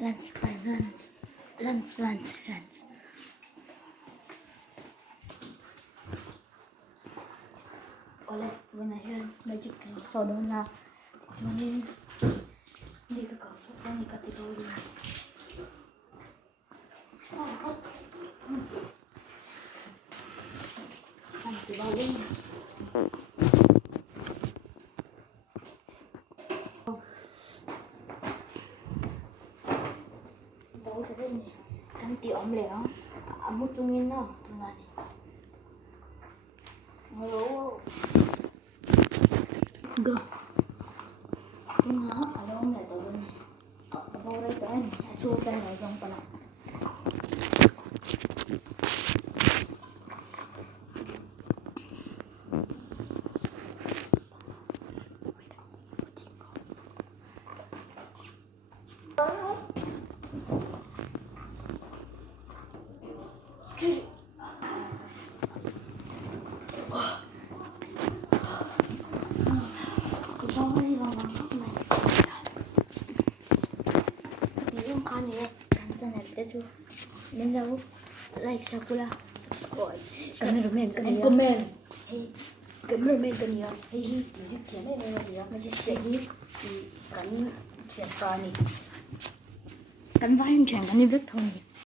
lunch. Oleh, benar baju kan sodona. Cuman ini ke kau suka nih ketika ini. Nanti bawang. Tahu tadi ini kan tiom leo. Amu cungin no, teman. Halo. Go. Tunggu, ada om leo tuh nih. Apa orang itu kan? Acuh kan ngajong pala. Nên đâu like sakula subscribe cameraman and comment hey cameraman kan ya hey music channel này ya mà chỉ share đi thì cảnh chuyện phani cảnh vai em chẳng cảnh đi rất thôi